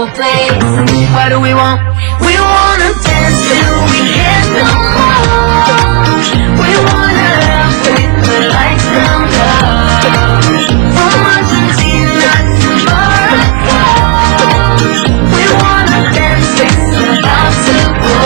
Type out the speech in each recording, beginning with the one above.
no place. What do we want? We wanna dance till we can't no more. We wanna love with the lights down low. From Argentina to Morocco. We wanna dance, it's about to go.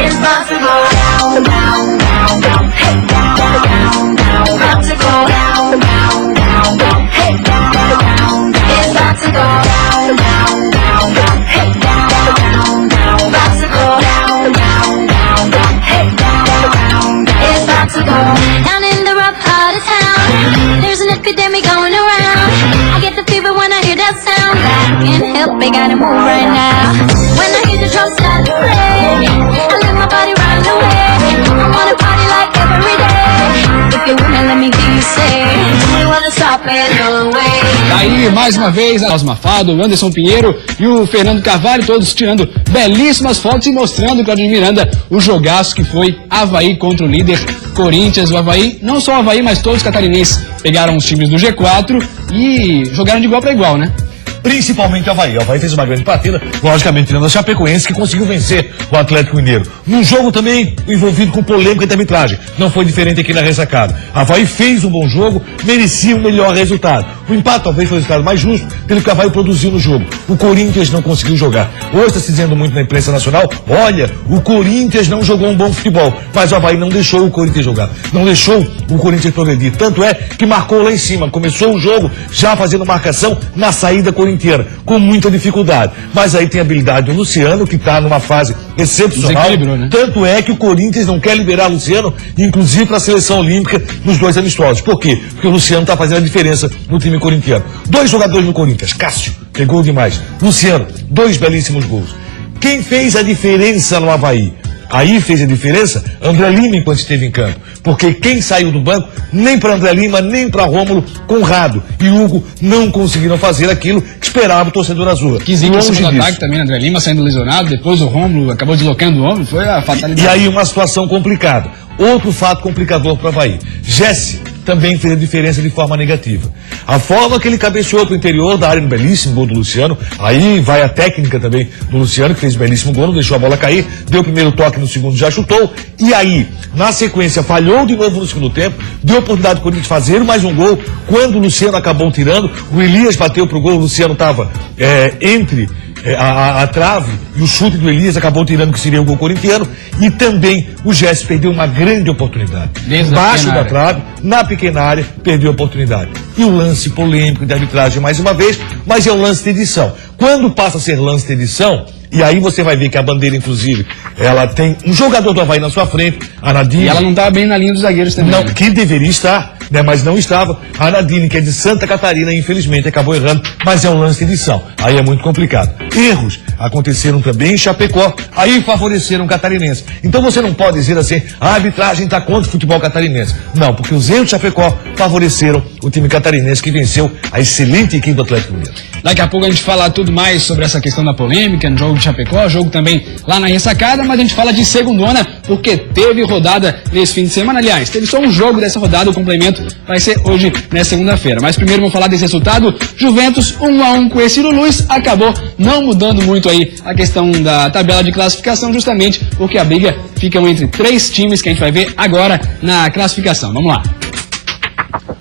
It's about to go down, down, down, down. Hey, down, down, down. About to go down, down, down, down. Hey, down, down, down. It's about to go down, down, down, down. Hey, down, down, down. About to go down, down, down, down. Hey, down, down, down. It's about to go down in the rough part of town. There's an epidemic going around. I get the fever when I hear that sound. I can't help it, gotta move right now. When I hear the drums start to play, I let my body run away. I wanna party like every day. If you wanna let me hear you say, we wanna stop it away. Aí, mais uma vez, a Osma Fado, o Anderson Pinheiro e o Fernando Carvalho, todos tirando belíssimas fotos e mostrando, Claudinei Miranda, o jogaço que foi Avaí contra o líder Corinthians. O Avaí, não só o Avaí, mas todos os catarinenses pegaram os times do G4 e jogaram de igual para igual, né? Principalmente o Avaí. O Avaí fez uma grande partida, logicamente tirando a Chapecoense, que conseguiu vencer o Atlético Mineiro. Num jogo também envolvido com polêmica de arbitragem. Não foi diferente aqui na ressacada. O Avaí fez um bom jogo, merecia um melhor resultado. O empate talvez foi o resultado mais justo, pelo que o Avaí produziu no jogo. O Corinthians não conseguiu jogar. Hoje está se dizendo muito na imprensa nacional, olha, o Corinthians não jogou um bom futebol, mas o Avaí não deixou o Corinthians jogar. Não deixou o Corinthians progredir. Tanto é que marcou lá em cima. Começou o jogo já fazendo marcação na saída corintiana, com muita dificuldade. Mas aí tem a habilidade do Luciano, que está numa fase excepcional. Né? Tanto é que o Corinthians não quer liberar o Luciano, inclusive para a seleção olímpica nos 2 amistosos. Por quê? Porque o Luciano está fazendo a diferença no time corintiano. 2 jogadores no Corinthians. Cássio, pegou demais. Luciano, 2 belíssimos gols. Quem fez a diferença no Avaí? Aí fez a diferença André Lima enquanto esteve em campo. Porque quem saiu do banco, nem para André Lima, nem para Rômulo, Conrado e Hugo não conseguiram fazer aquilo que esperava o torcedor azul. Quis ir para o segundo ataque também, André Lima saindo lesionado, depois o Rômulo acabou deslocando o ombro, foi a fatalidade. E aí uma situação complicada. Outro fato complicador para o Avaí. Jesse também fez a diferença de forma negativa. A forma que ele cabeceou para o interior da área, um belíssimo gol do Luciano, aí vai a técnica também do Luciano, que fez um belíssimo gol, não deixou a bola cair, deu o primeiro toque, no segundo já chutou, e aí, na sequência, falhou de novo no segundo tempo, deu a oportunidade do Corinthians de fazer mais um gol, quando o Luciano acabou tirando, o Elias bateu pro gol, o Luciano estava entre a trave e o chute do Elias acabou tirando que seria o gol corintiano, e também o Jesse perdeu uma grande oportunidade. Embaixo da trave, na pequena área, perdeu a oportunidade. E o lance polêmico de arbitragem mais uma vez, mas é um lance de edição. Quando passa a ser lance de edição, e aí você vai ver que a bandeira, inclusive, ela tem um jogador do Avaí na sua frente, a Nadine. E ela não estava bem na linha dos zagueiros também. Não, que deveria estar, né, mas não estava. A Nadine, que é de Santa Catarina, infelizmente acabou errando, mas é um lance de edição. Aí é muito complicado. Erros aconteceram também em Chapecó, aí favoreceram o catarinense. Então você não pode dizer assim, a arbitragem está contra o futebol catarinense. Não, porque os erros de Chapecó favoreceram o time catarinense, que venceu a excelente equipe do Atlético Mineiro. Daqui a pouco a gente fala tudo mais sobre essa questão da polêmica no jogo de Chapecó, jogo também lá na ressacada, mas a gente fala de segundona, porque teve rodada nesse fim de semana. Aliás, teve só um jogo dessa rodada, o complemento vai ser hoje, nessa segunda-feira. Mas primeiro vamos falar desse resultado. Juventus 1-1 com o Ercílio Luz, acabou não mudando muito aí a questão da tabela de classificação, justamente porque a briga fica entre 3 times que a gente vai ver agora na classificação. Vamos lá.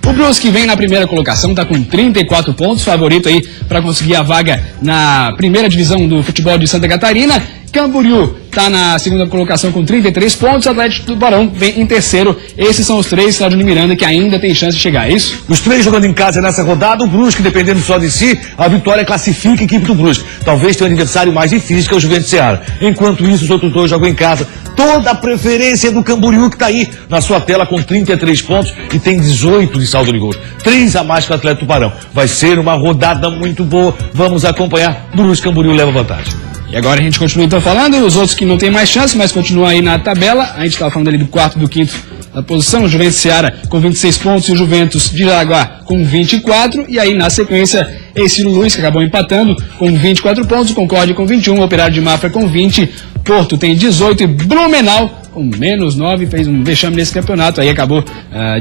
O Brusque vem na primeira colocação, está com 34 pontos, favorito aí para conseguir a vaga na primeira divisão do futebol de Santa Catarina. Camboriú está na segunda colocação com 33 pontos, Atlético Tubarão vem em terceiro. Esses são os 3, Claudinei Miranda, que ainda tem chance de chegar, é isso? Os 3 jogando em casa nessa rodada, o Brusque, dependendo só de si, a vitória classifica a equipe do Brusque. Talvez tenha um adversário mais difícil, que é o Juventus Ceará. Enquanto isso, os outros 2 jogam em casa. Toda a preferência do Camboriú, que está aí na sua tela com 33 pontos e tem 18 de saldo de gols. 3 a mais que o Atlético Tubarão. Vai ser uma rodada muito boa. Vamos acompanhar. Brusque, Camboriú leva vantagem. E agora a gente continua então falando, os outros que não tem mais chance, mas continuam aí na tabela. A gente estava falando ali do 4º e do 5º da posição, o Juventus Ceará com 26 pontos e o Juventus de Jaraguá com 24. E aí na sequência, Ercílio Luz, que acabou empatando com 24 pontos, Concórdia com 21, Operário de Mafra com 20, Porto tem 18 e Blumenau com com -9, fez um vexame nesse campeonato, aí acabou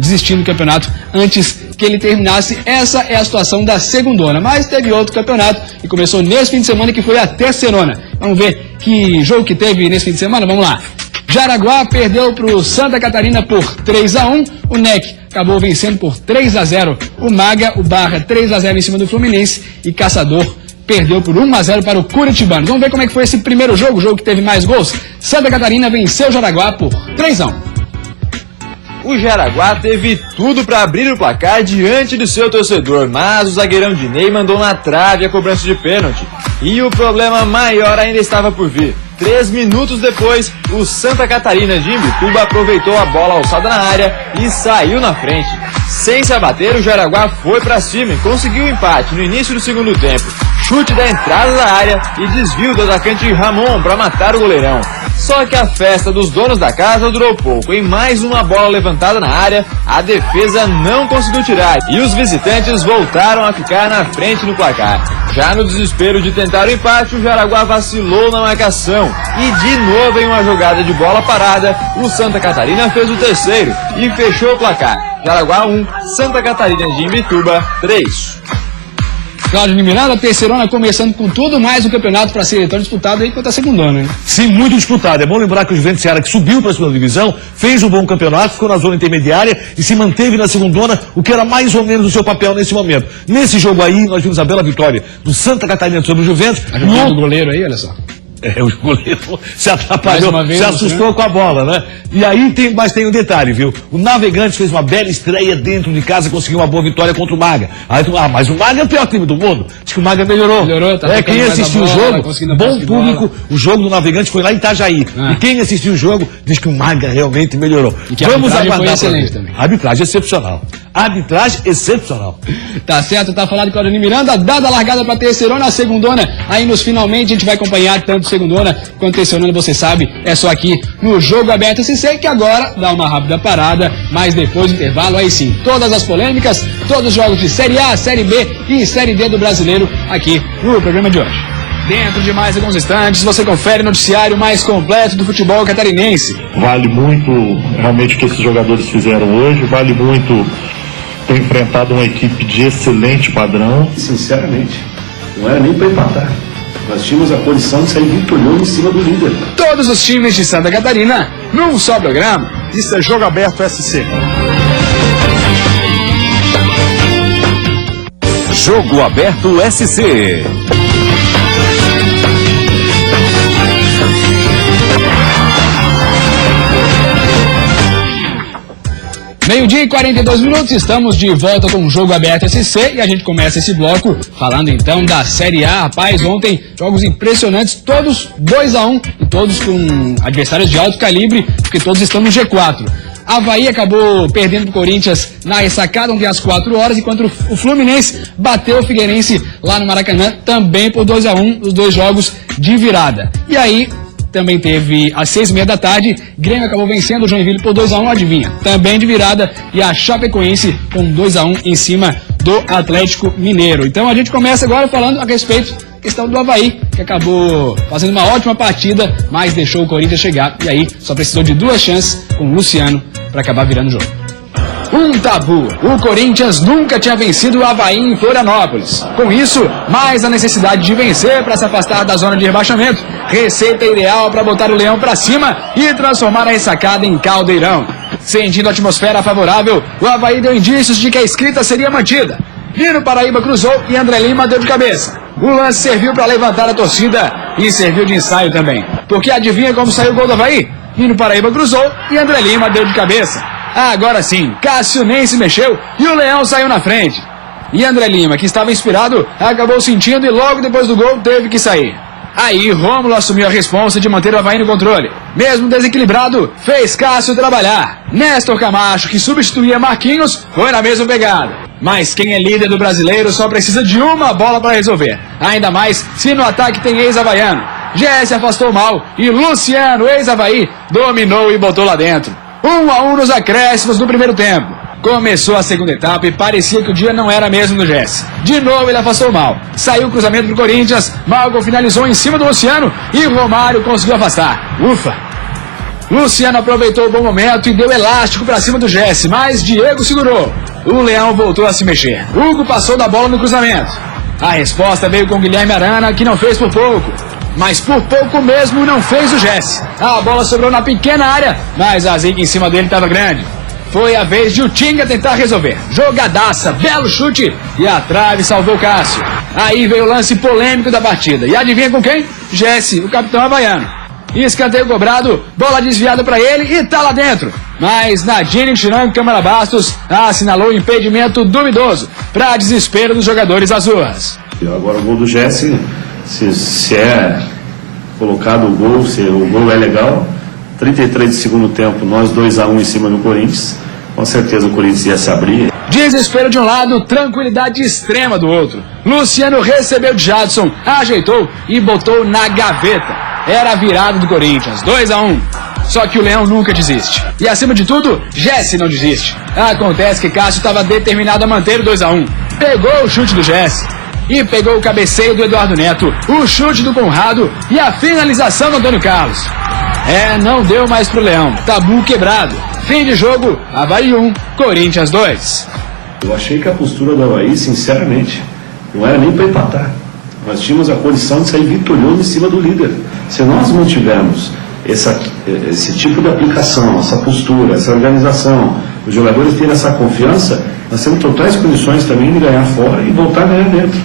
desistindo do campeonato antes que ele terminasse. Essa é a situação da segundona, mas teve outro campeonato que começou nesse fim de semana, que foi a terceirona. Vamos ver que jogo que teve nesse fim de semana, vamos lá. Jaraguá perdeu para o Santa Catarina por 3-1, o NEC acabou vencendo por 3-0 o Maga, o Barra 3-0 em cima do Fluminense e Caçador perdeu por 1-0 para o Curitibano. Vamos ver como é que foi esse primeiro jogo, o jogo que teve mais gols. Santa Catarina venceu o Jaraguá por 3-1. O Jaraguá teve tudo para abrir o placar diante do seu torcedor, mas o zagueirão Dinei mandou na trave a cobrança de pênalti. E o problema maior ainda estava por vir. 3 minutos depois, o Santa Catarina de Imbituba aproveitou a bola alçada na área e saiu na frente. Sem se abater, o Jaraguá foi para cima e conseguiu o empate no início do segundo tempo. Chute da entrada da área e desvio do atacante Ramon para matar o goleirão. Só que a festa dos donos da casa durou pouco. Em mais uma bola levantada na área, a defesa não conseguiu tirar e os visitantes voltaram a ficar na frente no placar. Já no desespero de tentar o empate, o Jaraguá vacilou na marcação e de novo em uma jogada de bola parada, o Santa Catarina fez o terceiro e fechou o placar. Jaraguá 1, Santa Catarina de Imbituba 3. Cláudio Miranda, a terceirona começando com tudo, mais o campeonato para ser tão disputado aí quanto a segundona, né? Sim, muito disputado. É bom lembrar que o Juventus Ceará, que subiu para a segunda divisão, fez um bom campeonato, ficou na zona intermediária e se manteve na segundona, o que era mais ou menos o seu papel nesse momento. Nesse jogo aí, nós vimos a bela vitória do Santa Catarina sobre o Juventus. A jogada do goleiro aí, olha só. O goleiro se atrapalhou, vez, se assustou com a bola, né? E aí tem um detalhe, viu? O Navegantes fez uma bela estreia dentro de casa, conseguiu uma boa vitória contra o Maga. Aí mas o Maga é o pior time do mundo. Diz que o Maga melhorou. Tá quem assistiu o jogo, bom público, o jogo do Navegante foi lá em Itajaí. E quem assistiu o jogo diz que o Maga realmente melhorou. E que vamos a aguardar foi excelente também. Arbitragem excepcional. Arbitragem excepcional. Tá certo, tá falado com a Claudio Miranda, dada a largada pra terceirona, a segundona, aí nos finalmente a gente vai acompanhar tanto segundona quanto terceirona, você sabe, é só aqui no Jogo Aberto SC, que agora dá uma rápida parada, mas depois do intervalo, aí sim, todas as polêmicas, todos os jogos de Série A, Série B e Série D do Brasileiro aqui no programa de hoje. Dentro de mais alguns instantes, você confere o noticiário mais completo do futebol catarinense. Vale muito realmente o que esses jogadores fizeram hoje, vale muito ter enfrentado uma equipe de excelente padrão. Sinceramente, não era nem para empatar. Nós tínhamos a condição de sair vitorioso em cima do líder. Todos os times de Santa Catarina, num só programa. Isso é Jogo Aberto SC. Jogo Aberto SC. Meio-dia e 42 minutos, estamos de volta com o Jogo Aberto SC e a gente começa esse bloco falando então da Série A. Rapaz, ontem jogos impressionantes, todos 2-1 e todos com adversários de alto calibre, porque todos estão no G4. Avaí acabou perdendo para o Corinthians na ressacada ontem às 4 horas, enquanto o Fluminense bateu o Figueirense lá no Maracanã, também por 2-1, os dois jogos de virada. E aí, também teve às 6h30 da tarde, Grêmio acabou vencendo o Joinville por 2-1, adivinha, também de virada, e a Chapecoense com 2-1 em cima do Atlético Mineiro. Então a gente começa agora falando a respeito da questão do Avaí, que acabou fazendo uma ótima partida, mas deixou o Corinthians chegar, e aí só precisou de 2 chances com o Luciano para acabar virando o jogo. Um tabu. O Corinthians nunca tinha vencido o Avaí em Florianópolis. Com isso, mais a necessidade de vencer para se afastar da zona de rebaixamento. Receita ideal para botar o Leão para cima e transformar a ressacada em caldeirão. Sentindo a atmosfera favorável, o Avaí deu indícios de que a escrita seria mantida. Nino Paraíba cruzou e André Lima deu de cabeça. O lance serviu para levantar a torcida e serviu de ensaio também. Porque adivinha como saiu o gol do Avaí? Nino Paraíba cruzou e André Lima deu de cabeça. Agora sim, Cássio nem se mexeu e o Leão saiu na frente. E André Lima, que estava inspirado, acabou sentindo e logo depois do gol teve que sair. Aí Rômulo assumiu a responsa de manter o Avaí no controle. Mesmo desequilibrado, fez Cássio trabalhar. Néstor Camacho, que substituía Marquinhos, foi na mesma pegada. Mas quem é líder do brasileiro só precisa de uma bola para resolver. Ainda mais se no ataque tem ex-havaiano. Jesse afastou mal e Luciano, ex-Avaí, dominou e botou lá dentro. 1-1 nos acréscimos do primeiro tempo. Começou a segunda etapa e parecia que o dia não era mesmo do Jesse. De novo ele afastou mal. Saiu o cruzamento pro Corinthians, Malcom finalizou em cima do Luciano e Romário conseguiu afastar. Ufa! Luciano aproveitou o bom momento e deu elástico pra cima do Jesse, mas Diego segurou. O Leão voltou a se mexer. Hugo passou da bola no cruzamento. A resposta veio com Guilherme Arana, que não fez por pouco. Mas por pouco mesmo não fez o Jesse. A bola sobrou na pequena área, mas a zica em cima dele estava grande. Foi a vez de o Tinga tentar resolver. Jogadaça, belo chute e a trave salvou o Cássio. Aí veio o lance polêmico da partida. E adivinha com quem? Jesse, o capitão havaiano. Escanteio cobrado, bola desviada para ele e tá lá dentro. Mas Nadine Chiran Câmara Bastos assinalou impedimento duvidoso, para desespero dos jogadores azurras. Agora o gol do Jesse, se é colocado o gol, se o gol é legal, 33 de segundo tempo, nós 2-1 em cima do Corinthians, com certeza o Corinthians ia se abrir. Desespero de um lado, tranquilidade extrema do outro. Luciano recebeu de Jadson, ajeitou e botou na gaveta. Era a virada do Corinthians, 2-1. Só que o Leão nunca desiste. E acima de tudo, Jesse não desiste. Acontece que Cássio estava determinado a manter o 2-1. Pegou o chute do Jesse. E pegou o cabeceio do Eduardo Neto, o chute do Conrado e a finalização do Antônio Carlos. Não deu mais pro Leão. Tabu quebrado. Fim de jogo, Avaí 1, Corinthians 2. Eu achei que a postura do Avaí, sinceramente, não era nem para empatar. Nós tínhamos a condição de sair vitorioso em cima do líder. Se nós mantivermos esse tipo de aplicação, essa postura, essa organização, os jogadores terem essa confiança, nós temos totais condições também de ganhar fora e voltar a ganhar dentro.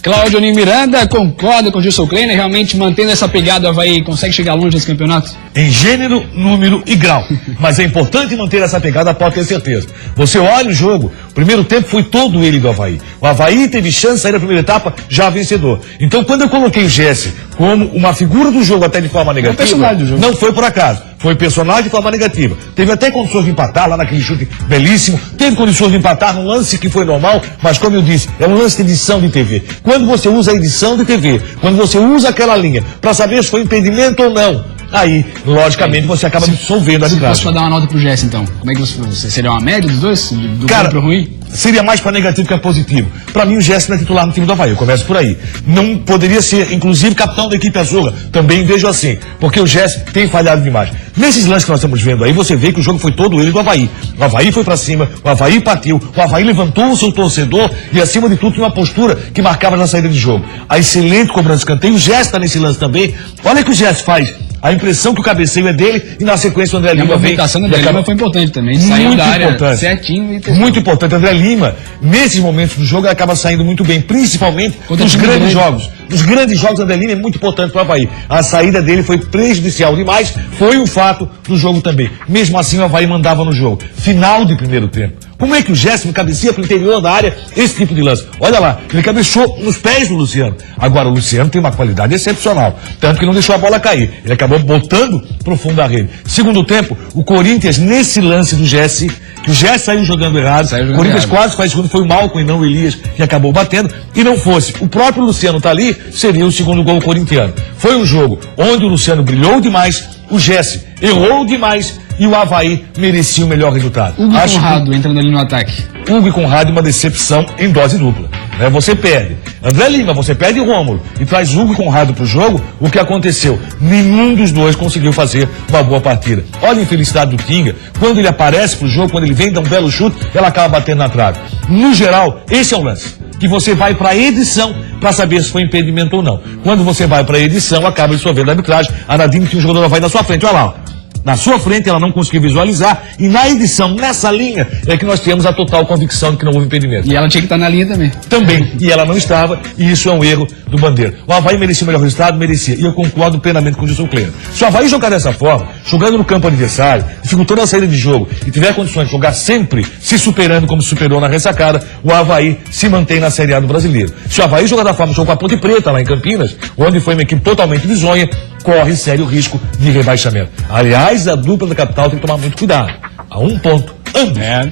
Cláudio Miranda concorda com o Gilson Kleiner, realmente mantendo essa pegada, o Avaí consegue chegar longe nesse campeonato? Em gênero, número e grau. Mas é importante manter essa pegada, pode ter certeza. Você olha o jogo, o primeiro tempo foi todo ele do Avaí. O Avaí teve chance de sair da primeira etapa já vencedor. Então, quando eu coloquei o Jesse como uma figura do jogo até de forma negativa, não foi por acaso. Foi personagem de forma negativa. Teve até condições de empatar lá naquele chute belíssimo. Teve condições de empatar num lance que foi normal, mas como eu disse, é um lance de edição de TV. Quando você usa a edição de TV, quando você usa aquela linha para saber se foi impedimento ou não, aí, logicamente, você acaba dissolvendo a arbitragem. Se fosse pra dar uma nota pro Jesse, então, como é que você seria uma média dos dois? Do Cara, bom pro ruim? Seria mais para negativo que para positivo. Para mim, o Jesse não é titular no time do Avaí. Eu começo por aí. Não poderia ser, inclusive, capitão da equipe azul. Também vejo assim, porque o Jesse tem falhado demais. Nesses lances que nós estamos vendo aí, você vê que o jogo foi todo ele do Avaí. O Avaí foi para cima, o Avaí partiu, o Avaí levantou o seu torcedor e, acima de tudo, tinha uma postura que marcava na saída de jogo. A excelente cobrança de escanteio. O Jesse está nesse lance também. Olha o que o Jesse faz. A impressão que o cabeceio é dele e na sequência o André Lima vem. A movimentação do André Lima foi importante também. Saiu da área certinho e muito importante. André Lima, nesses momentos do jogo, ele acaba saindo muito bem, principalmente nos grandes jogos. Nos grandes jogos, André Lima é muito importante para o Avaí. A saída dele foi prejudicial demais, foi um fato do jogo também. Mesmo assim, o Avaí mandava no jogo. Final de primeiro tempo. Como é que o Jéssico cabeceia para o interior da área esse tipo de lance? Olha lá, ele cabeceou nos pés do Luciano. Agora, o Luciano tem uma qualidade excepcional, tanto que não deixou a bola cair. Ele acabou botando para o fundo da rede. Segundo tempo, o Corinthians, nesse lance do Jesse, que o Jesse saiu jogando errado, o Corinthians quase faz segundo, foi o Malcom e não o Elias que acabou batendo, e não fosse o próprio Luciano tá ali, seria o segundo gol corintiano. Foi um jogo onde o Luciano brilhou demais, o Jesse errou demais, e o Avaí merecia o melhor resultado. Hugo e Conrado entrando ali no ataque. Hugo e Conrado, uma decepção em dose dupla. Né? Você perde André Lima, você perde Rômulo e traz Hugo e Conrado para o jogo. O que aconteceu? Nenhum dos dois conseguiu fazer uma boa partida. Olha a infelicidade do Tinga. Quando ele aparece para o jogo, quando ele vem dar um belo chute, ela acaba batendo na trave. No geral, esse é o lance. Que você vai para a edição para saber se foi impedimento ou não. Quando você vai para a edição, acaba dissolvendo a arbitragem. A Nadine tinha um jogador vai na sua frente, olha lá. Ó. Na sua frente ela não conseguiu visualizar e na edição, nessa linha, é que nós temos a total convicção de que não houve impedimento. E ela tinha que estar na linha também. Também, e ela não estava, e isso é um erro do Bandeira. O Avaí merecia o melhor resultado? Merecia, e eu concordo plenamente com o Gilson Kleiner. Se o Avaí jogar dessa forma, jogando no campo adversário, dificultando a saída de jogo, e tiver condições de jogar sempre se superando como se superou na ressacada, o Avaí se mantém na Série A do Brasileiro. Se o Avaí jogar da forma que jogou com a Ponte Preta lá em Campinas, onde foi uma equipe totalmente bizonha, corre sério risco de rebaixamento. Aliás, a dupla da capital tem que tomar muito cuidado. A um ponto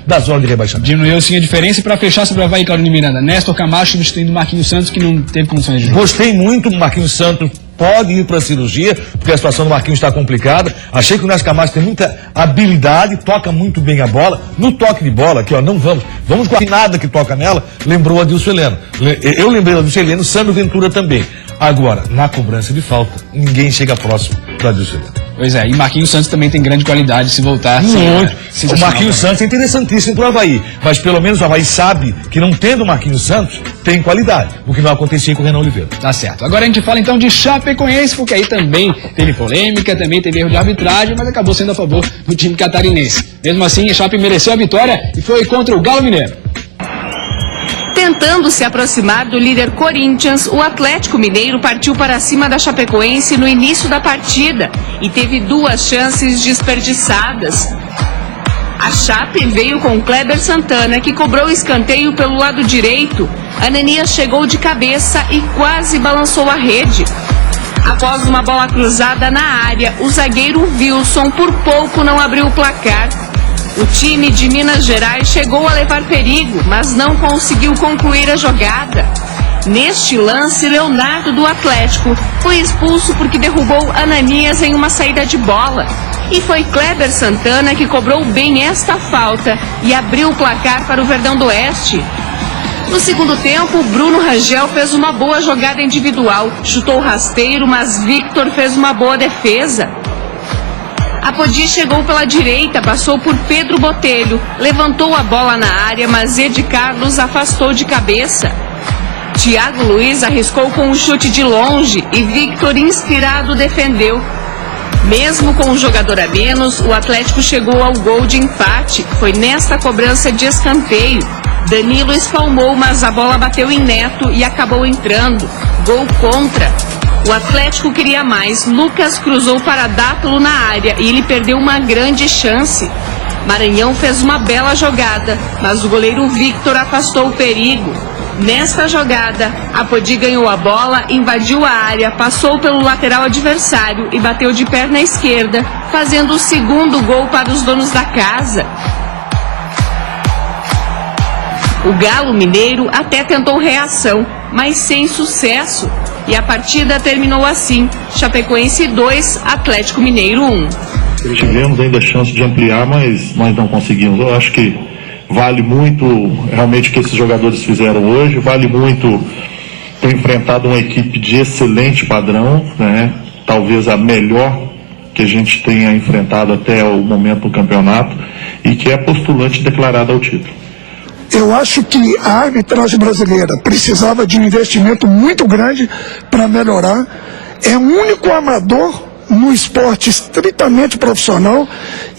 da zona de rebaixamento. Diminuiu sim a diferença. E para fechar sobre o Avaí, Claudio Miranda, Néstor Camacho substituindo Marquinhos Santos, que não teve condições de jogo. Gostei muito do Marquinhos Santos. Pode ir para a cirurgia, porque a situação do Marquinhos está complicada. Achei que o Néstor Camacho tem muita habilidade, toca muito bem a bola. No toque de bola, aqui ó, não vamos com a nada que toca nela, lembrou a Adilson Heleno. Eu lembrei da Adilson Heleno, Sandro Ventura também. Agora, na cobrança de falta, ninguém chega próximo do Adilson. Pois é, e Marquinhos Santos também tem grande qualidade se voltar. Muito. O Marquinhos também. Santos é interessantíssimo para o Avaí, mas pelo menos o Avaí sabe que não tendo o Marquinhos Santos, tem qualidade, o que não acontecia com o Renan Oliveira. Tá certo. Agora a gente fala então de Chapecoense, porque aí também teve polêmica, também teve erro de arbitragem, mas acabou sendo a favor do time catarinense. Mesmo assim, a Chape mereceu a vitória e foi contra o Galo Mineiro. Tentando se aproximar do líder Corinthians, o Atlético Mineiro partiu para cima da Chapecoense no início da partida e teve 2 chances desperdiçadas. A Chape veio com Kleber Santana, que cobrou o escanteio pelo lado direito. Ananias chegou de cabeça e quase balançou a rede. Após uma bola cruzada na área, o zagueiro Wilson por pouco não abriu o placar. O time de Minas Gerais chegou a levar perigo, mas não conseguiu concluir a jogada. Neste lance, Leonardo do Atlético foi expulso porque derrubou Ananias em uma saída de bola. E foi Kleber Santana que cobrou bem esta falta e abriu o placar para o Verdão do Oeste. No segundo tempo, Bruno Rangel fez uma boa jogada individual, chutou rasteiro, mas Victor fez uma boa defesa. Apodi chegou pela direita, passou por Pedro Botelho, levantou a bola na área, mas Ed Carlos afastou de cabeça. Thiago Luiz arriscou com um chute de longe e Victor, inspirado, defendeu. Mesmo com um jogador a menos, o Atlético chegou ao gol de empate. Foi nesta cobrança de escanteio. Danilo espalmou, mas a bola bateu em Neto e acabou entrando. Gol contra. O Atlético queria mais. Lucas cruzou para Dátulo na área e ele perdeu uma grande chance. Maranhão fez uma bela jogada, mas o goleiro Victor afastou o perigo. Nesta jogada, Apodi ganhou a bola, invadiu a área, passou pelo lateral adversário e bateu de perna esquerda, fazendo o segundo gol para os donos da casa. O Galo Mineiro até tentou reação, mas sem sucesso. E a partida terminou assim: Chapecoense 2, Atlético Mineiro 1. Tivemos ainda a chance de ampliar, mas nós não conseguimos. Eu acho que vale muito realmente o que esses jogadores fizeram hoje, vale muito ter enfrentado uma equipe de excelente padrão, né? Talvez a melhor que a gente tenha enfrentado até o momento do campeonato e que é postulante declarada ao título. Eu acho que a arbitragem brasileira precisava de um investimento muito grande para melhorar. É o único amador no esporte estritamente profissional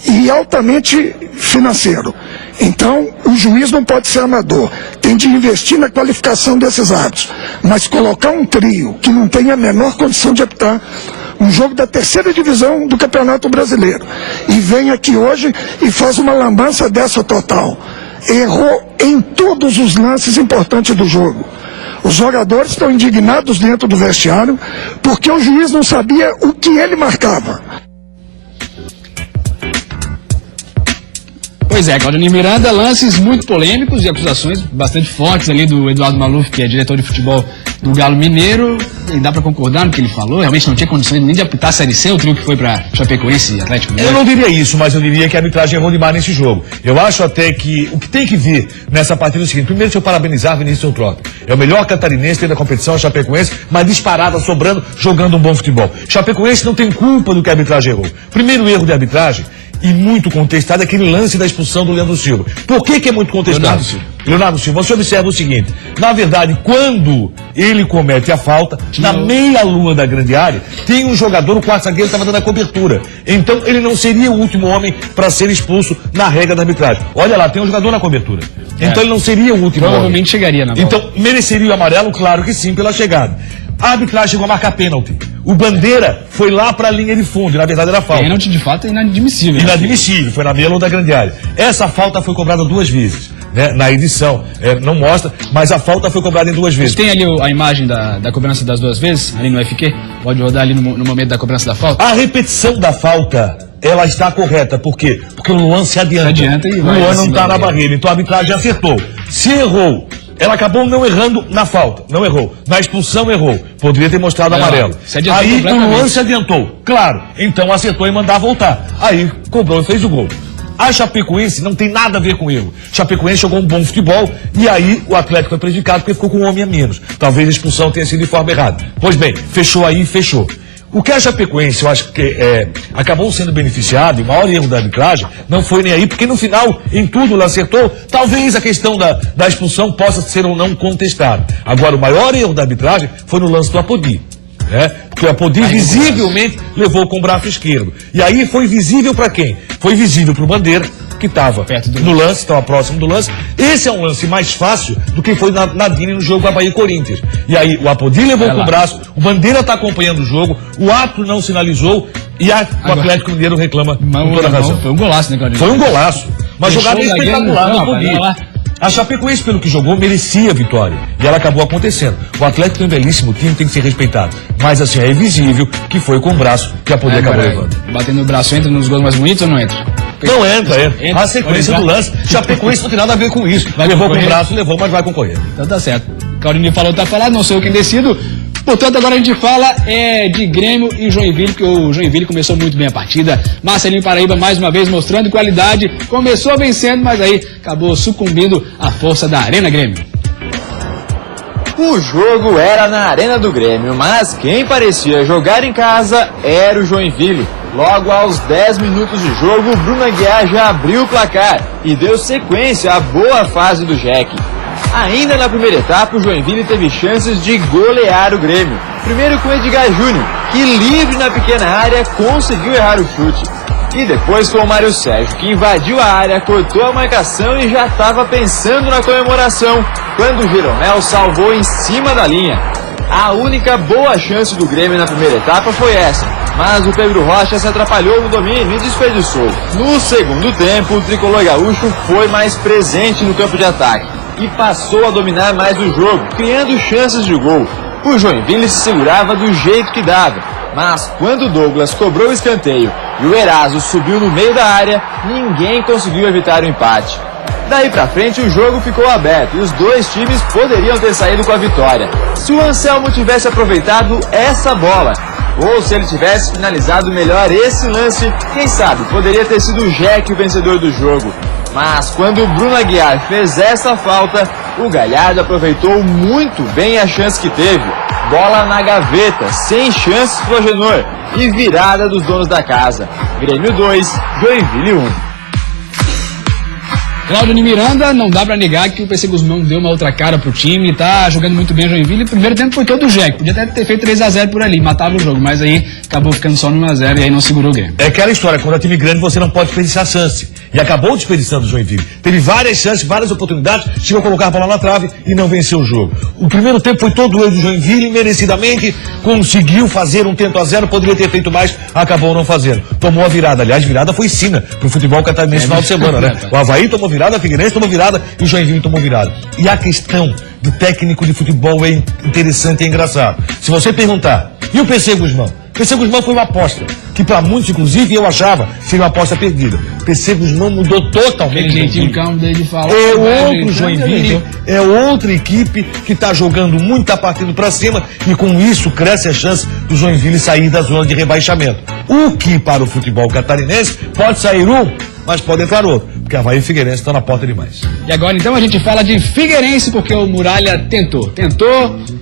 e altamente financeiro. Então, o juiz não pode ser amador. Tem de investir na qualificação desses árbitros. Mas colocar um trio que não tem a menor condição de apitar um jogo da 3ª divisão do Campeonato Brasileiro e vem aqui hoje e faz uma lambança dessa total. Errou em todos os lances importantes do jogo. Os jogadores estão indignados dentro do vestiário porque o juiz não sabia o que ele marcava. Pois é, Claudionir Miranda, lances muito polêmicos e acusações bastante fortes ali do Eduardo Maluf, que é diretor de futebol do Galo Mineiro. E dá pra concordar no que ele falou, realmente não tinha condições nem de apitar a Série C, o trio que foi pra Chapecoense e Atlético Mineiro. Eu não diria isso, mas eu diria que a arbitragem errou demais nesse jogo. Eu acho até que o que tem que vir nessa partida é o seguinte: primeiro, deixa eu parabenizar Vinícius Eutrópio. É o melhor catarinense dentro da competição, a Chapecoense, mas disparada, sobrando, jogando um bom futebol. Chapecoense não tem culpa do que a arbitragem errou. Primeiro erro de arbitragem, e muito contestado, é aquele lance da expulsão do Leandro Silva. Por que é muito contestado? Leonardo Silva, você observa o seguinte: na verdade, quando ele comete a falta, na meia-lua da grande área, tem um jogador, o quarto zagueiro estava dando a cobertura. Então, ele não seria o último homem para ser expulso na regra da arbitragem. Olha lá, tem um jogador na cobertura. Então, ele não seria o último homem. Provavelmente chegaria na bola. Então, mereceria o amarelo? Claro que sim, pela chegada. A arbitragem chegou a marcar pênalti. O Bandeira foi lá para a linha de fundo, e na verdade era falta. Pênalti, de fato, é inadmissível. Inadmissível, foi na meia-lua da grande área. Essa falta foi cobrada 2 vezes, né? Na edição, não mostra, mas a falta foi cobrada em 2 vezes. Tem ali a imagem da cobrança das 2 vezes, ali no FQ? Pode rodar ali no momento da cobrança da falta? A repetição da falta, ela está correta. Por quê? Porque o Luan se adianta. E o Luan não está na barreira, então a arbitragem acertou. Se errou, ela acabou não errando na falta, não errou. Na expulsão errou, poderia ter mostrado amarelo. Aí o Luan se adiantou, claro, então acertou em mandar voltar. Aí cobrou e fez o gol. A Chapecoense não tem nada a ver com erro. Chapecoense jogou um bom futebol e aí o Atlético foi prejudicado porque ficou com um homem a menos. Talvez a expulsão tenha sido de forma errada. Pois bem, fechou aí, fechou. O que a Chapecoense, eu acho que acabou sendo beneficiado, e o maior erro da arbitragem, não foi nem aí, porque no final, em tudo, ela acertou. Talvez a questão da expulsão possa ser ou não contestada. Agora, o maior erro da arbitragem foi no lance do Apodi. Porque o Apodi visivelmente levou com o braço esquerdo. E aí foi visível para quem? Foi visível para o Bandeira, que estava no lance, estava próximo do lance. Esse é um lance mais fácil do que foi na Dini no jogo Avaí e Corinthians. E aí o Apodi levou com o braço, o Bandeira está acompanhando o jogo, o árbitro não sinalizou e o Atlético Mineiro reclama com toda a razão. Foi um golaço, né, Claudinho? Foi um golaço. Uma jogada espetacular no Apodi. A Chapecoense, pelo que jogou, merecia a vitória. E ela acabou acontecendo. O Atlético tem um belíssimo time, tem que ser respeitado. Mas assim, é visível que foi com o braço que a Apodi acabou levando. Batendo o braço, entra nos gols mais bonitos ou não entra? Não entra. A sequência do lance, Chapecoense não tem nada a ver com isso. Levou com o braço, levou, mas vai concorrer. Então tá certo. Claudinho falou, tá falado, não sou eu quem decido. Portanto, agora a gente fala de Grêmio e Joinville, porque o Joinville começou muito bem a partida. Marcelinho Paraíba, mais uma vez, mostrando qualidade. Começou vencendo, mas aí acabou sucumbindo à força da Arena Grêmio. O jogo era na Arena do Grêmio, mas quem parecia jogar em casa era o Joinville. Logo aos 10 minutos de jogo, Bruno Aguiar já abriu o placar e deu sequência à boa fase do Jack. Ainda na primeira etapa, o Joinville teve chances de golear o Grêmio. Primeiro com Edgar Júnior, que livre na pequena área conseguiu errar o chute. E depois com o Mário Sérgio, que invadiu a área, cortou a marcação e já estava pensando na comemoração, quando o Jeromel salvou em cima da linha. A única boa chance do Grêmio na primeira etapa foi essa, mas o Pedro Rocha se atrapalhou no domínio e desperdiçou. No segundo tempo, o tricolor gaúcho foi mais presente no campo de ataque e passou a dominar mais o jogo, criando chances de gol. O Joinville se segurava do jeito que dava, mas quando o Douglas cobrou o escanteio e o Eraso subiu no meio da área, ninguém conseguiu evitar o empate. Daí pra frente o jogo ficou aberto e os dois times poderiam ter saído com a vitória, se o Anselmo tivesse aproveitado essa bola, ou se ele tivesse finalizado melhor esse lance, quem sabe poderia ter sido o Jack o vencedor do jogo. Mas quando o Bruno Aguiar fez essa falta, o Galhardo aproveitou muito bem a chance que teve. Bola na gaveta, sem chances pro Agenor e virada dos donos da casa. Grêmio 2, Joinville 1. Cláudio Miranda, não dá pra negar que o PC Guzmão deu uma outra cara pro time, tá jogando muito bem o Joinville. O primeiro tempo foi todo o Jack, podia até ter feito 3-0 por ali, matava o jogo, mas aí acabou ficando só no 1-0 e aí não segurou o Grêmio. É aquela história, quando é time grande você não pode desperdiçar chance. E acabou desperdiçando o Joinville. Teve várias chances, várias oportunidades, chegou a colocar a bola na trave e não venceu o jogo. O primeiro tempo foi todo o erro do Joinville, merecidamente conseguiu fazer um tento a zero, poderia ter feito mais, acabou não fazendo. Tomou a virada, aliás, virada foi sina pro futebol catarinense no final de semana, né? O Avaí tomou virada, a Figueirense tomou virada e o Joinville tomou virada. E a questão do técnico de futebol é interessante e engraçado. Se você perguntar, e o PC Guzmão? PC Guzmão foi uma aposta, que para muitos, inclusive, eu achava seria uma aposta perdida. PC Guzmão mudou totalmente. Aquele jeitinho calmo dele de falar. É outro Joinville, é outra equipe que está jogando muito, está partindo para cima e com isso cresce a chance do Joinville sair da zona de rebaixamento. O que para o futebol catarinense pode sair mas pode entrar outro, porque Avaí e Figueirense estão na porta demais. E agora então a gente fala de Figueirense, porque o Muralha tentou,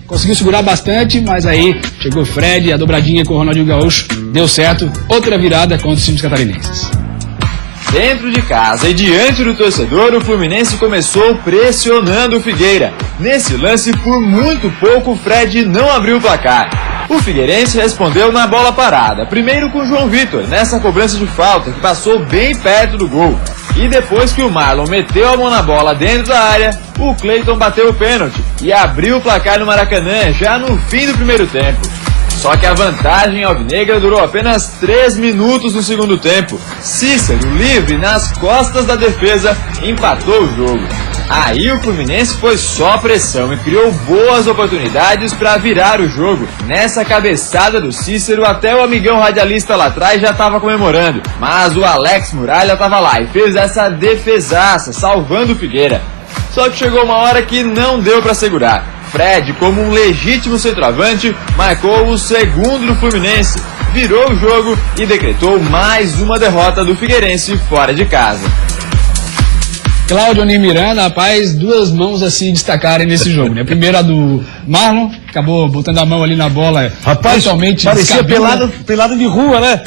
conseguiu segurar bastante, mas aí chegou o Fred, a dobradinha com o Ronaldinho Gaúcho, deu certo, outra virada contra os times catarinenses. Dentro de casa e diante do torcedor, o Fluminense começou pressionando o Figueira. Nesse lance, por muito pouco, o Fred não abriu o placar. O Figueirense respondeu na bola parada, primeiro com o João Vitor, nessa cobrança de falta, que passou bem perto do gol. E depois que o Marlon meteu a mão na bola dentro da área, o Cleiton bateu o pênalti e abriu o placar no Maracanã, já no fim do primeiro tempo. Só que a vantagem alvinegra durou apenas 3 minutos no segundo tempo. Cícero, livre nas costas da defesa, empatou o jogo. Aí o Fluminense foi só pressão e criou boas oportunidades para virar o jogo. Nessa cabeçada do Cícero, até o amigão radialista lá atrás já estava comemorando. Mas o Alex Muralha estava lá e fez essa defesaça, salvando o Figueira. Só que chegou uma hora que não deu para segurar. Fred, como um legítimo centroavante, marcou o segundo do Fluminense. virou o jogo e decretou mais uma derrota do Figueirense fora de casa. Claudio Miranda, rapaz, duas mãos a se destacarem nesse jogo, né? Primeiro a do Marlon, acabou botando a mão ali na bola, Rapaz, totalmente parecia descabida. pelado de rua, né?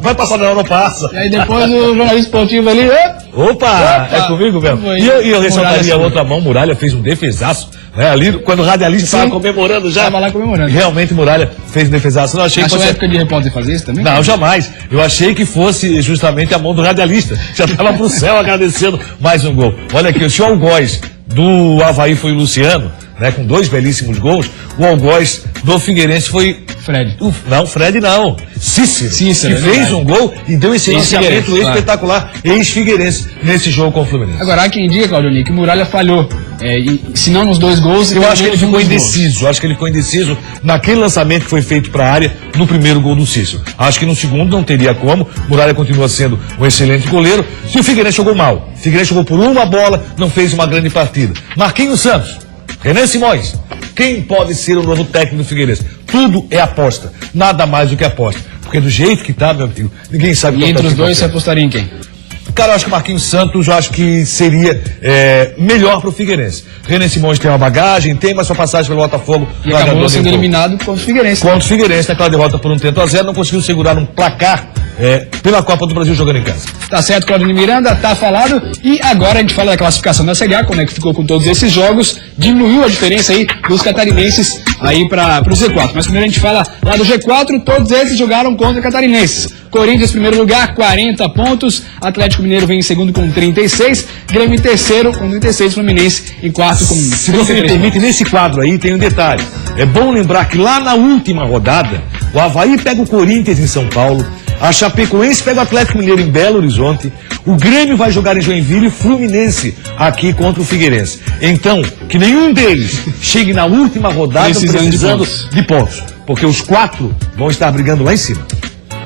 Vai passar, não passa. E aí depois o jornalista esportivo ali, Opa, é comigo mesmo. Foi. E eu ressaltaria Muralha, a outra mão, Muralha fez um defesaço, né? Ali, quando o radialista estava comemorando já. Estava lá comemorando. Realmente Muralha fez um defesaço. Eu achei Na que sua fosse... época de repórter fazer isso também? Não, jamais. Eu achei que fosse justamente a mão do radialista. Já estava pro céu agradecendo mais um gol. Olha aqui, se o algoz do Avaí foi o Luciano, né, com 2 belíssimos gols, o algoz do Figueirense foi... Fred. Não, Fred não. Cícero, é que fez verdade. um gol e deu esse lançamento Ex-Figueirense, espetacular, ex-Figueirense, nesse jogo com o Fluminense. Agora, há quem diga, Claudio, que Muralha falhou. E, se não nos 2 gols... Eu acho que ele ficou indeciso. indeciso. Acho que ele ficou indeciso naquele lançamento que foi feito para a área no primeiro gol do Cícero. Acho que no segundo não teria como. Muralha continua sendo um excelente goleiro. Se o Figueirense jogou mal, o Figueirense jogou por uma bola, não fez uma grande partida. Marquinhos Santos, Renan Simões, quem pode ser o novo técnico do Figueirense? Tudo é aposta. Nada mais do que aposta. Porque do jeito que tá, meu amigo, ninguém sabe E qual entre tá os o dois, você papel. apostaria em quem? Cara, eu acho que o Marquinhos Santos, eu acho que seria melhor pro Figueirense. Renan Simões tem uma bagagem, tem mais sua passagem pelo Botafogo. E acabou sendo eliminado contra o Figueirense. Contra o Figueirense, naquela derrota por 1-0, não conseguiu segurar um placar pela Copa do Brasil jogando em casa. Tá certo, Claudio Miranda, tá falado. E agora a gente fala da classificação da Série A, como é que ficou com todos esses jogos. Diminuiu a diferença aí dos catarinenses aí para o Z4. Mas primeiro a gente fala lá do G4, todos esses jogaram contra catarinenses. Corinthians, primeiro lugar, 40 pontos. Atlético Mineiro vem em segundo com 36. Grêmio em terceiro com 36. Fluminense em quarto com 33. Se você me permite, nesse quadro aí tem um detalhe. É bom lembrar que lá na última rodada, o Avaí pega o Corinthians em São Paulo, a Chapecoense pega o Atlético Mineiro em Belo Horizonte, o Grêmio vai jogar em Joinville e o Fluminense aqui contra o Figueirense. Então, que nenhum deles chegue na última rodada precisando de pontos, porque os 4 vão estar brigando lá em cima.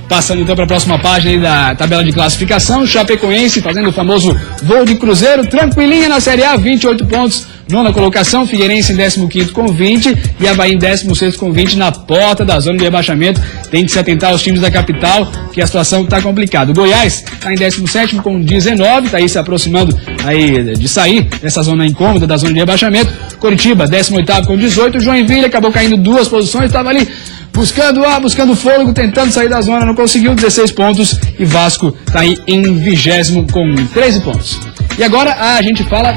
Passando então para a próxima página aí da tabela de classificação, Chapecoense fazendo o famoso voo de cruzeiro, tranquilinha na Série A, 28 pontos, nona colocação, Figueirense em 15º com 20 e Avaí em 16º com 20 na porta da zona de rebaixamento. Tem que se atentar aos times da capital, que a situação está complicada. O Goiás está em 17º com 19, está aí se aproximando aí de sair dessa zona incômoda da zona de rebaixamento. Curitiba, 18º com 18, Joinville acabou caindo 2 posições, estava ali buscando ar, buscando fôlego, tentando sair da zona, não conseguiu, 16 pontos. E Vasco está aí em 20º com 13 pontos. E agora a gente fala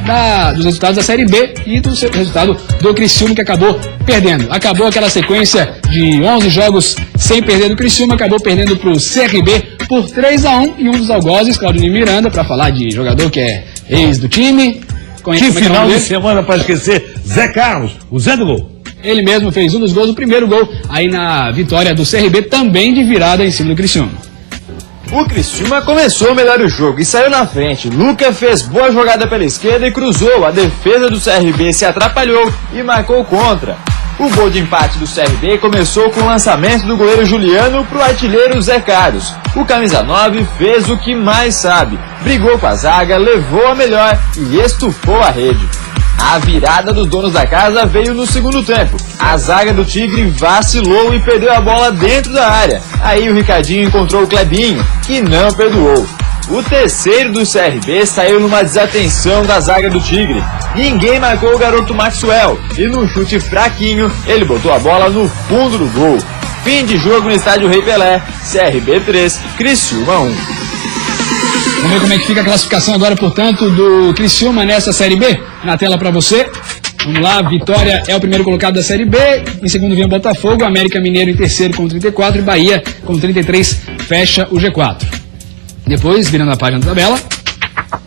dos resultados da Série B e do resultado do Criciúma, que acabou perdendo. Acabou aquela sequência de 11 jogos sem perder do Criciúma, acabou perdendo para o CRB por 3-1. E um dos algozes, Claudio Miranda, para falar de jogador que é ex do time. Que final de semana para esquecer, Zé Carlos, o Zé do gol. Ele mesmo fez um dos gols, o primeiro gol aí na vitória do CRB, também de virada em cima do Criciúma. O Criciúma começou melhor o jogo e saiu na frente. Luca fez boa jogada pela esquerda e cruzou. A defesa do CRB se atrapalhou e marcou contra. O gol de empate do CRB começou com o lançamento do goleiro Juliano para o artilheiro Zé Carlos. O camisa 9 fez o que mais sabe. Brigou com a zaga, levou a melhor e estufou a rede. A virada dos donos da casa veio no segundo tempo. A zaga do Tigre vacilou e perdeu a bola dentro da área. Aí o Ricardinho encontrou o Clebinho, que não perdoou. O terceiro do CRB saiu numa desatenção da zaga do Tigre. Ninguém marcou o garoto Maxwell. E num chute fraquinho, ele botou a bola no fundo do gol. Fim de jogo no estádio Rei Pelé. CRB 3, Criciúma 1. Vamos ver como é que fica a classificação agora, portanto, do Criciúma nessa Série B. Na tela para você. Vamos lá, Vitória é o primeiro colocado da Série B. Em segundo vem o Botafogo, América Mineiro em terceiro com 34 e Bahia com 33 fecha o G4. Depois, virando a página da tabela,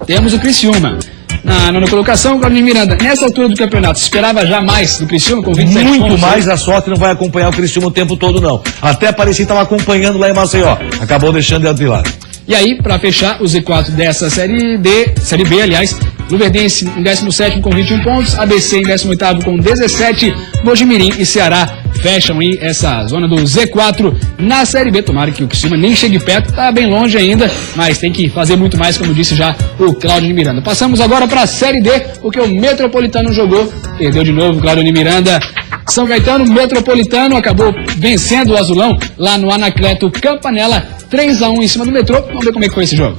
temos o Criciúma. Na nona colocação, Claudio Miranda. Nessa altura do campeonato, se esperava já mais do Criciúma com 27 pontos? Muito mais, a sorte não vai acompanhar o Criciúma o tempo todo, não. Até parecia que estava acompanhando lá em Maceió. Acabou deixando de lado. E aí, para fechar o Z4 dessa Série B, aliás, Luverdense em 17º com 21 pontos, ABC em 18º com 17, Mojimirim e Ceará fecham aí essa zona do Z4 na Série B. Tomara que o Criciúma nem chegue perto, tá bem longe ainda, mas tem que fazer muito mais, como disse já o Claudio Miranda. Passamos agora para a Série D, porque o Metropolitano jogou, perdeu de novo o Claudio Miranda. São Caetano Metropolitano acabou vencendo o Azulão lá no Anacleto Campanella, 3-1 em cima do Metrô. Vamos ver como é que foi esse jogo.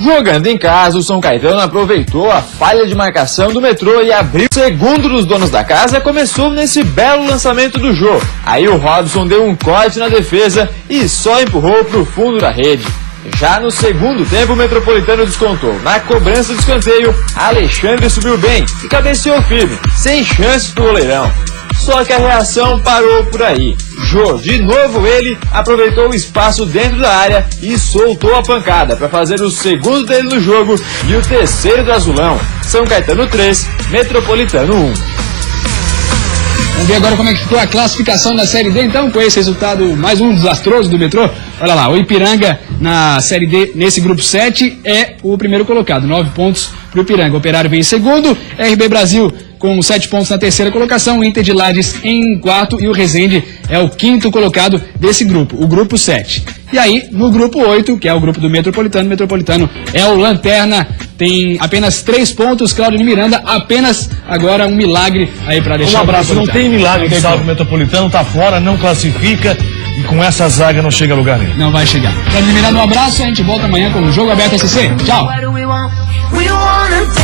Jogando em casa, o São Caetano aproveitou a falha de marcação do Metrô e abriu. Segundo dos donos da casa, começou nesse belo lançamento do jogo. Aí o Robson deu um corte na defesa e só empurrou para o fundo da rede. Já no segundo tempo, o Metropolitano descontou. Na cobrança de escanteio, Alexandre subiu bem e cabeceou firme, sem chances pro goleirão. Só que a reação parou por aí. Jô, de novo ele, aproveitou o espaço dentro da área e soltou a pancada para fazer o segundo dele no jogo e o terceiro do Azulão. São Caetano 3, Metropolitano 1. Vamos ver agora como é que ficou a classificação da Série D, então, com esse resultado mais um desastroso do Metrô. Olha lá, o Ipiranga na Série D, nesse grupo 7, é o primeiro colocado, 9 pontos para o Ipiranga. O Operário vem em segundo, RB Brasil com 7 pontos na terceira colocação, o Inter de Lages em quarto e o Resende é o quinto colocado desse grupo, o grupo 7. E aí, no grupo 8, que é o grupo do Metropolitano, Metropolitano é o lanterna, tem apenas 3 pontos, Claudio de Miranda, apenas agora um milagre aí para deixar Um abraço, não tem milagre que salve o Metropolitano, tá fora, não classifica e com essa zaga não chega a lugar nenhum. Não vai chegar. Claudio de Miranda, um abraço, a gente volta amanhã com o Jogo Aberto SC. Tchau! What do we want? We wanna